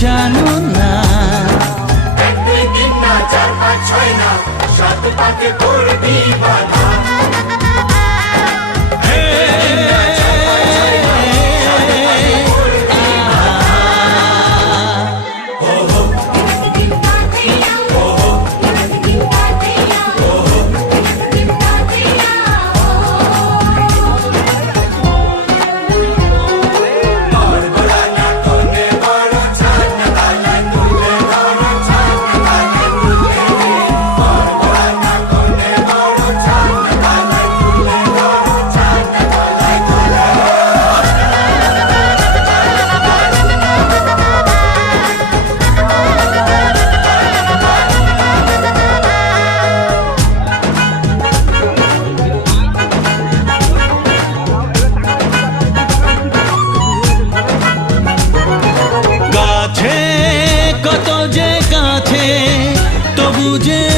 জানো না। 1 2 3 না 4 5 6 না 7 পাকে করবি বাধা। কত যে কাছে তবু যে